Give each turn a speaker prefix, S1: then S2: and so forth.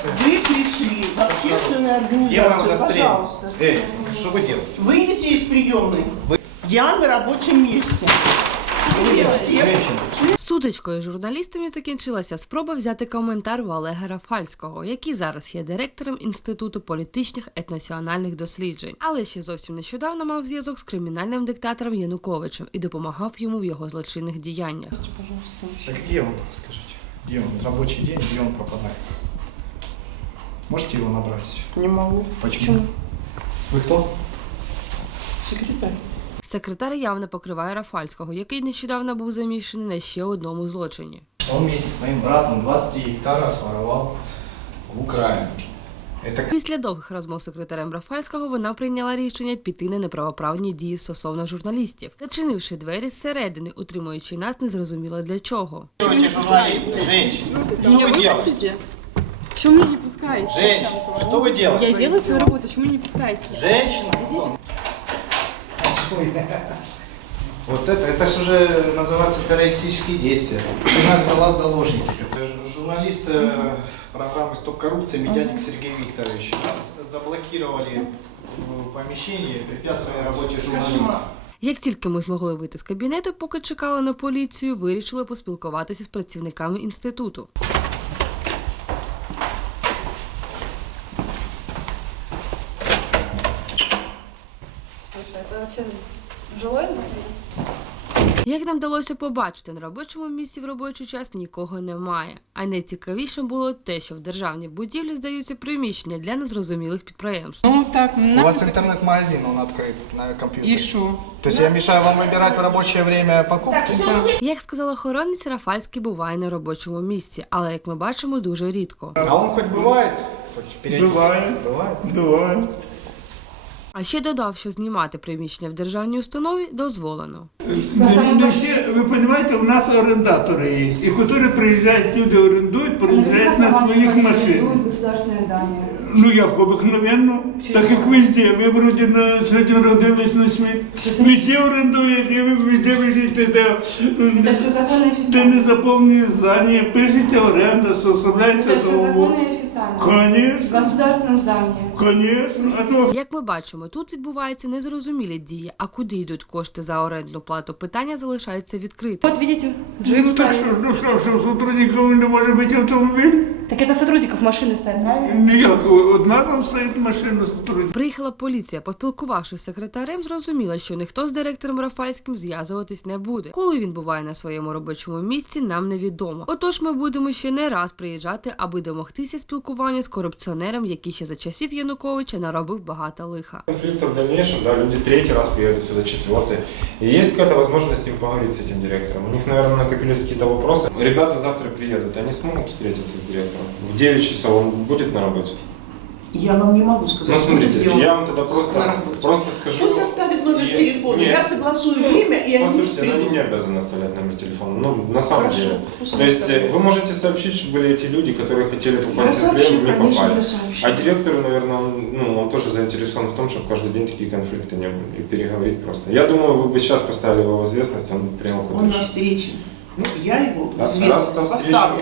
S1: организация.
S2: Вы пришли в общественную
S1: Где мы
S2: организацию,
S1: удостоверение?
S2: пожалуйста.
S1: Эй, что вы делаете?
S2: Выйдите из приемной. Я на рабочем месте. Что вы делаете? Я-
S1: Женщина.
S3: Сутичкою з журналістами закінчилася спроба взяти коментар в Олега Рафальського, який зараз є директором Інституту політичних етнонаціональних досліджень, але ще зовсім нещодавно мав зв'язок з кримінальним диктатором Януковичем і допомагав йому в його злочинних діяннях.
S1: Так где он, скажите? Где он? Рабочий день, где он пропадает? Можете его набрать?
S2: Не могу.
S1: Почему? Вы кто?
S2: Секретарь.
S3: Секретар явно покриває Рафальського, який нещодавно був замішаний на ще одному злочині.
S1: Он вместе с своим братом 23 гектара своровал в Украинке. Это
S3: Після довгих розмов з секретарем Рафальського вона прийняла рішення піти на неправоправні дії стосовно журналістів, зачинивши двері зсередини, утримуючи нас незрозуміло для чого.
S1: делаете журналисты, женщины? Что вы делаете?
S4: Почему меня не пускаете?
S1: Женщина, что вы делаете?
S4: Я делаю свою работу, почему не пускаете?
S1: Женщина? Вот это, это же уже называется террористические действия. Она взяла в заложники. Ж- Журналист э, программы «Стоп коррупции» Медяник Сергей Викторович. Нас заблокировали в помещении, препятствуя работе журналистов.
S3: Як тільки ми змогли вийти з кабінету, поки чекали на поліцію, вирішили поспілкуватися з працівниками інституту.
S4: Слушай, это вообще жилой дом?
S3: Як нам вдалося побачити, на робочому місці в робочий час нікого немає. А найцікавіше було те, що в державній будівлі здаються приміщення для незрозумілих підприємств.
S4: Ну так,
S1: У
S4: на...
S1: вас интернет-магазин, он открыт на компьютере.
S4: И шо?
S1: То есть я мешаю вам выбирать в рабочее время покупки?
S3: Як сказала охоронець, Рафальський буває на робочому місці, але як ми бачимо, дуже рідко.
S1: А он хоть бывает? Хоть периодически?
S5: Бывает.
S1: Бывает?
S5: Бывает.
S3: А ще додав, що знімати приміщення в державній установі дозволено.
S5: Не, не всі, ви розумієте, у нас орендатори є, і котрі приїжджають, люди орендують, приїжджають на своїх машинах.
S4: государственное здание.
S5: Ну як обикновенно, так як везде. Ви вроді на сьогодні родились на світ. Везде орендують, і ви везде везете, де,
S4: Это все законно и
S5: де
S4: официально.
S5: не заповнені здання, пишеться оренда, составляється
S4: Это все законно
S5: договор.
S4: и официально. В государственном здании.
S5: конечно. А то
S3: Як ми бачимо, тут відбуваються незрозумілі дії, а куди йдуть кошти за орендну плату, питання залишається відкритим.
S4: Вот видите, джип
S5: так що, ну що, що не може бути автомобіль?
S4: Так это сотрудников машины стоит, правильно?
S5: Ніяк, одна там стоїть машина сотрудник.
S3: Приїхала поліція, поспілкувавшись з секретарем, зрозуміла, що ніхто з директором Рафальським зв'язуватись не буде. Коли він буває на своєму робочому місці, нам невідомо. Отож, ми будемо ще не раз приїжджати, аби домогтися спілкування з корупціонером, який ще за часів Януковича наробив багато лиха.
S6: конфликта в дальнейшем, да, люди третий раз приедут сюда, четвертый. И есть какая-то возможность им поговорить с этим директором. У них, наверное, накопились какие-то вопросы. Ребята завтра приедут, они смогут встретиться с директором? В 9 часов он будет на работе?
S2: Я вам не могу сказать.
S6: Ну, смотрите,
S2: он
S6: я вам тогда
S2: на
S6: просто, просто скажу...
S2: Пусть оставит номер
S6: Я-
S2: телефона.
S6: нет.
S2: Я согласую время, и они
S6: Послушайте, они не обязаны оставлять номер телефона. Ну, на самом
S2: Хорошо,
S6: деле. То есть
S2: оставят.
S6: вы можете сообщить, что были эти люди, которые хотели
S2: Я
S6: попасть в
S2: сообщу,
S6: плен, не попали.
S2: я.
S6: А директору, наверное, он, ну, он тоже заинтересован в том, чтобы каждый день такие конфликты не были. И переговорить просто. Я думаю, вы бы сейчас поставили его в известность, он принял
S2: Он
S6: какое-то
S2: на
S6: решение.
S2: встрече. Ну, я его в
S6: Раз- на
S2: поставлю.